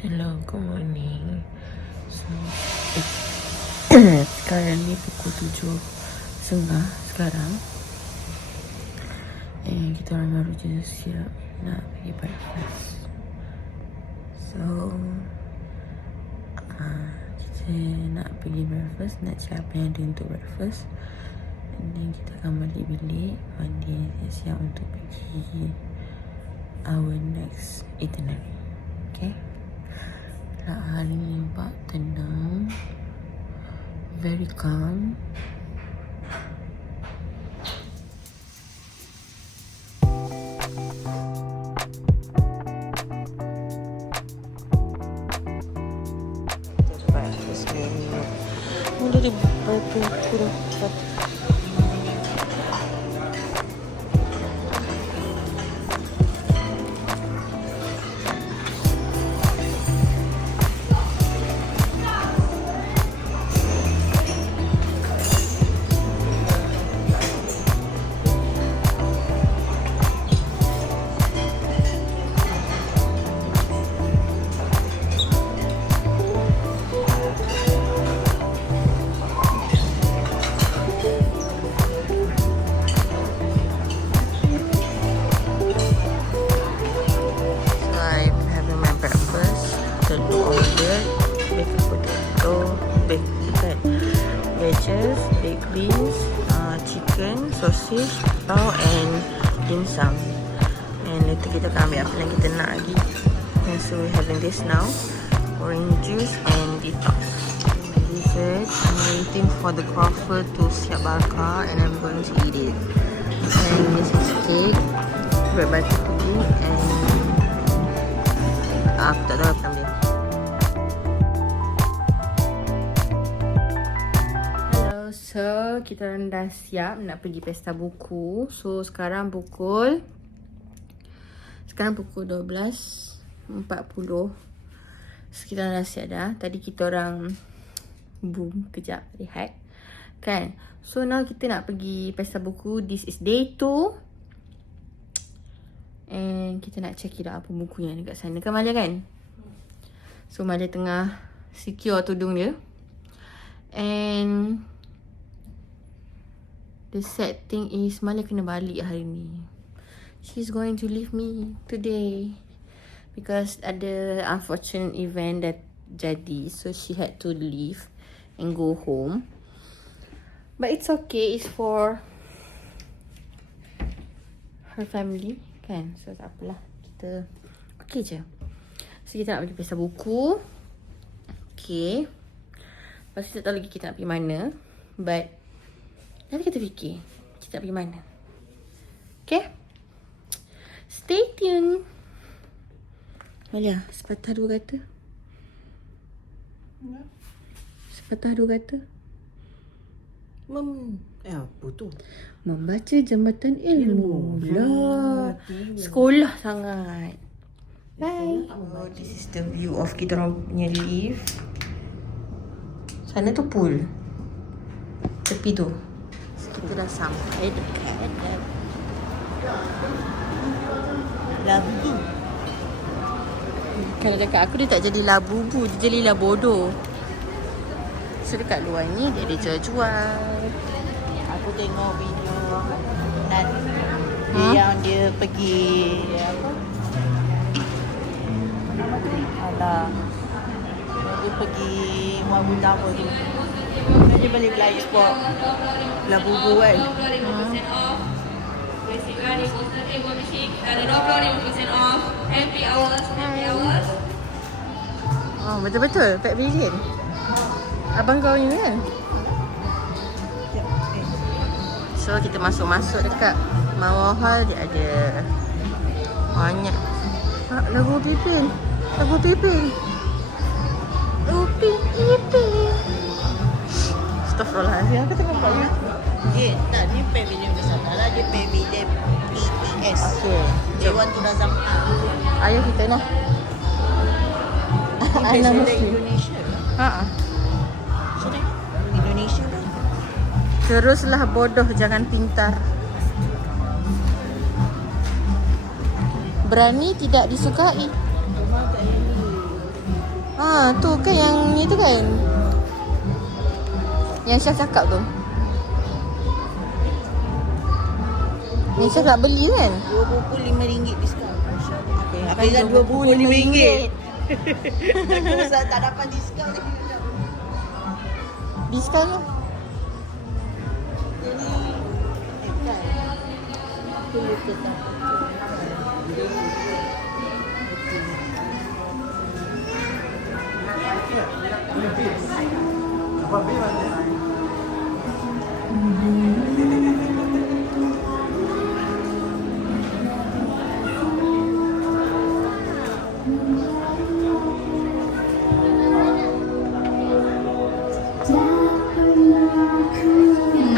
Hello, good morning. So, sekarang ni pukul 7.30 sekarang. Kita orang baru je siap nak pergi breakfast. So, kita nak pergi breakfast, nak cakap apa yang ada untuk breakfast. And then kita akan balik bilik, mandi, siap untuk pergi our next itinerary. Okay? Hari ni nampak tenang, very calm. Mula dia berkurang. Wedges, baked beans, chicken, sausage, pau and dim sum. And later kita akan ambil apa yang kita nak lagi. And so we're having this now. Orange juice and detox. Dessert, I'm waiting for the crawford to siap bakar and I'm going to eat it. And this is cake, bread butter cookie and aku tak tahu apa nama dia. So, kita orang dah siap nak pergi pesta buku. So, sekarang pukul 12.40. So, kita orang dah siap dah. Tadi kita orang kejap rehat. Kan? So, now kita nak pergi pesta buku. This is day 2. And kita nak check it out apa bukunya dekat sana. Kan Malia kan? So, Malia tengah secure tudung dia. And the sad thing is Malia kena balik hari ni. She's going to leave me today because ada unfortunate event that jadi, so she had to leave and go home. But it's okay, it's for her family kan, so tak apalah, kita okay je. So kita nak pergi pesta buku. Okay, lepas tu tak tahu lagi kita nak pergi mana, but nanti kita fikir kita nak pergi mana. Okay? Stay tuned. Malia, sepatah dua kata. Sepatah dua kata. Apa tu? Membaca jambatan ilmu. Lah. Sekolah sangat. Bye. Oh, this is the view of kita orang punya lift. Sana tu pool. Tepi tu. Kita dah sampai dekat Labu. Kalau dekat aku dia tak jadi labubu, dia jadi labodo. So dekat luar ni dia ada jual-jual. Aku tengok video dia yang dia pergi apa? Nama tu? Alah. Dia pergi Muabu Tawa tu. Dia beli belanja sport Labubu kan. Oh, betul-betul Pak Billion. Abang kau ni kan? So kita masuk-masuk dekat Mawar Hall, dia ada banyak lagu Pipin. Lagu Pipin. Upin Ipin. Astaghfirullahaladzim, aku tengok Pak Billion. Dia tak, dia pavilion ke sana lah. Dia pavilion PES. Okay, Dewan Tuna Zampa. ayah kita lah. Anak Muslim. Indonesia. Haa. Sudah Indonesia lah. Teruslah bodoh, jangan pintar. Berani tidak disukai. tu kan yang itu kan. Yang Syah cakap tu. Yang Syah nak beli kan? RM2.5 diskaun. Okay, apa Kan yang RM2.5? Usah tak dapat diskaun lagi. Diskaun ke? Jadi kan. Perlu tetap.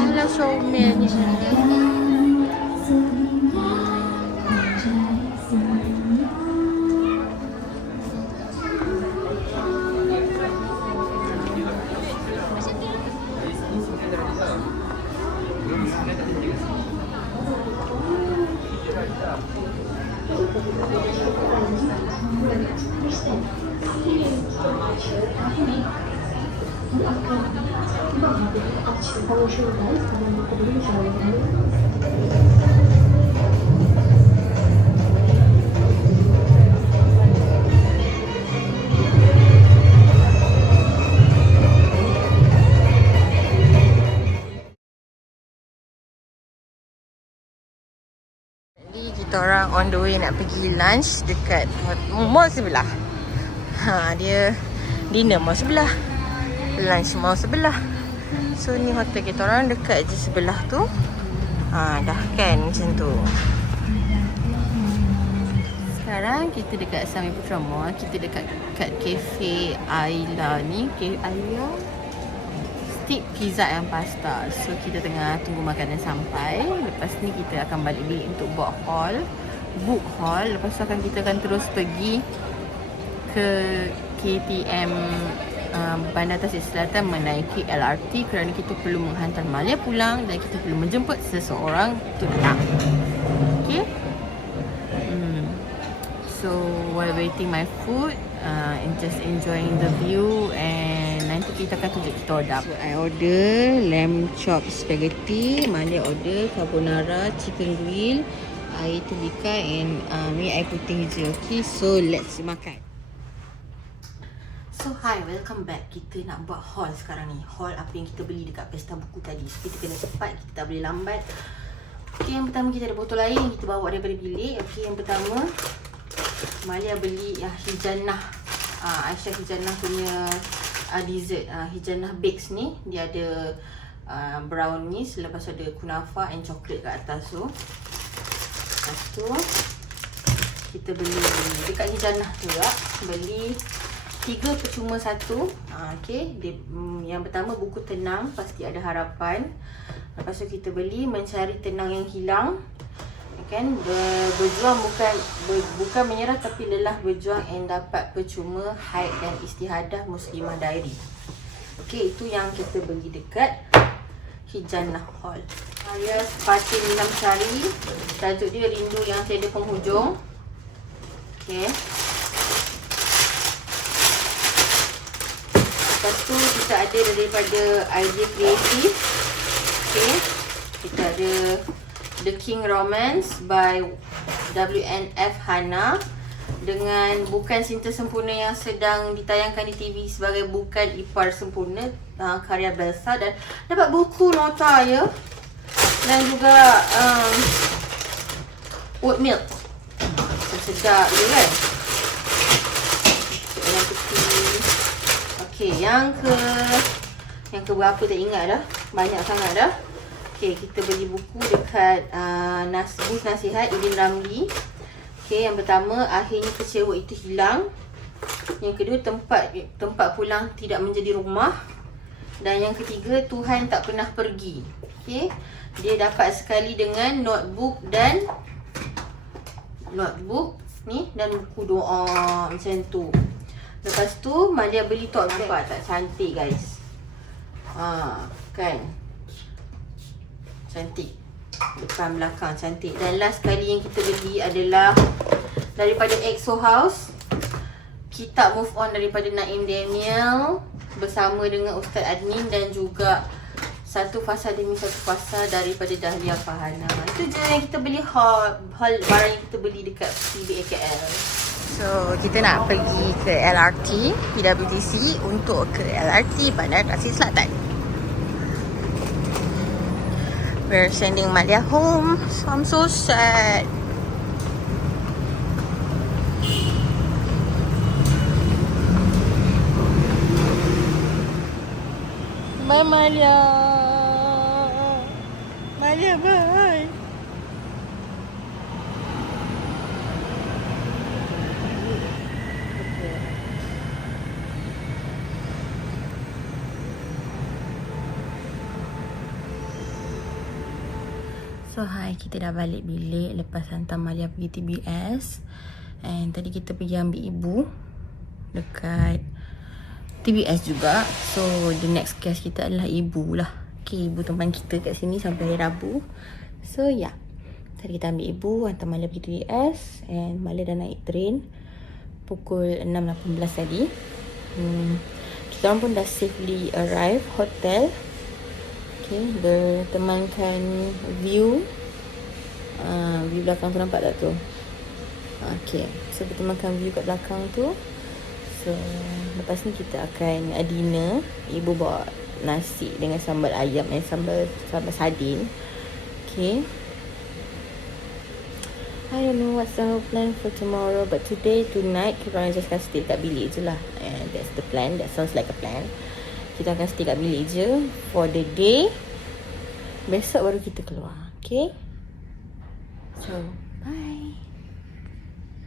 Alah showmannya. Jadi kita orang on the way nak pergi lunch dekat mall sebelah. Dia dinner mall sebelah, lunch mall sebelah. So ni hotel kita orang dekat je sebelah tu. Dah kan macam tu. Sekarang kita dekat Sami Putra Mall. Kita dekat cafe Ayla ni. Cafe Ayla steak, pizza and pasta. So kita tengah tunggu makanan sampai. Lepas ni kita akan balik bilik untuk book hall. Lepas tu kita akan terus pergi ke KTM Bandar Tasik Selatan menaiki LRT kerana kita perlu menghantar Malia pulang dan kita perlu menjemput seseorang untuk datang. Okay. So while waiting my food, and just enjoying the view, and nanti kita akan tunjuk kita order apa. So I order lamb chop spaghetti, Malia order carbonara, chicken grill, air telika and ni air putih je. Okay, so let's makan. So hi, welcome back. Kita nak buat haul sekarang ni. Haul apa yang kita beli dekat pesta buku tadi. So kita kena cepat, kita tak boleh lambat. Okay, yang pertama kita ada botol air yang kita bawa daripada bilik. Okay, yang pertama Malia beli Hijannah, Aisyah Hijannah punya dessert, Hijannah Bakes ni. Dia ada brownies, lepas tu ada kunafa and coklat kat atas tu. Lepas tu kita beli dekat Hijannah juga, beli 3 percuma 1. Okay, yang pertama buku tenang, pasti ada harapan. Lepas tu kita beli mencari tenang yang hilang. Kan, berjuang bukan menyerah tapi lelah berjuang and dapat percuma haid dan istihadah Muslimah Diary. Okay, itu yang kita beli dekat Hijannah Hall. Saya Fatin Nilam Syari, tajuk dia Rindu yang Tiada Penghujung. Okay. Lepas tu kita ada daripada Idea Creative. Okay, kita ada The King Romance by WNF Hana dengan Bukan Cinta Sempurna yang sedang ditayangkan di TV sebagai Bukan Ipar Sempurna, karya Belsa, dan dapat buku nota ya, dan juga oat milk. Sedap je kan. Yang kecil. Okey, yang ke berapa tak ingat dah. Banyak sangat dah. Okay, kita beli buku dekat bus nasihat Idin Ramli. Okay, yang pertama, akhirnya kecewa itu hilang. Yang kedua, tempat pulang tidak menjadi rumah. Dan yang ketiga, Tuhan tak pernah pergi. Okay, dia dapat sekali dengan notebook ni dan buku doa macam tu. Lepas tu Malia beli tote bag. Nampak tak cantik guys? Kan? Cantik. Depan belakang cantik. Dan last kali yang kita beli adalah daripada EXO House, kita move on daripada Naim Daniel bersama dengan Ustaz Admin dan juga satu fasa demi satu fasa daripada Dahlia Farhana. Itu je yang kita beli haul barang yang kita beli dekat PBA KL. So, kita nak pergi ke LRT PWTC untuk ke LRT Bandar Kasih Selatan. We're sending Malia home. So, I'm so sad. Bye, Malia. Malia, bye. So, hi. Kita dah balik bilik lepas hantar Malia pergi TBS. And tadi kita pergi ambil ibu dekat TBS juga. So the next guest kita adalah ibu lah. Okay, ibu teman kita kat sini sampai hari Rabu. So yeah, tadi kita ambil ibu, hantar Malia pergi TBS. And Malia dah naik train pukul 6.18 tadi. Kita orang pun dah safely arrive hotel. Okay, bertemankan view. View belakang tu nampak tak tu? Okay, so bertemankan view kat belakang tu. So, lepas ni kita akan dinner. Ibu bawa nasi dengan sambal ayam dan sambal sardin. Okay. I don't know what's the plan for tomorrow, but tonight, kita orang just akan stay kat bilik je lah. And that's the plan. That sounds like a plan. Kita akan stay kat bilik je for the day. Besok baru kita keluar. Okay. So, bye.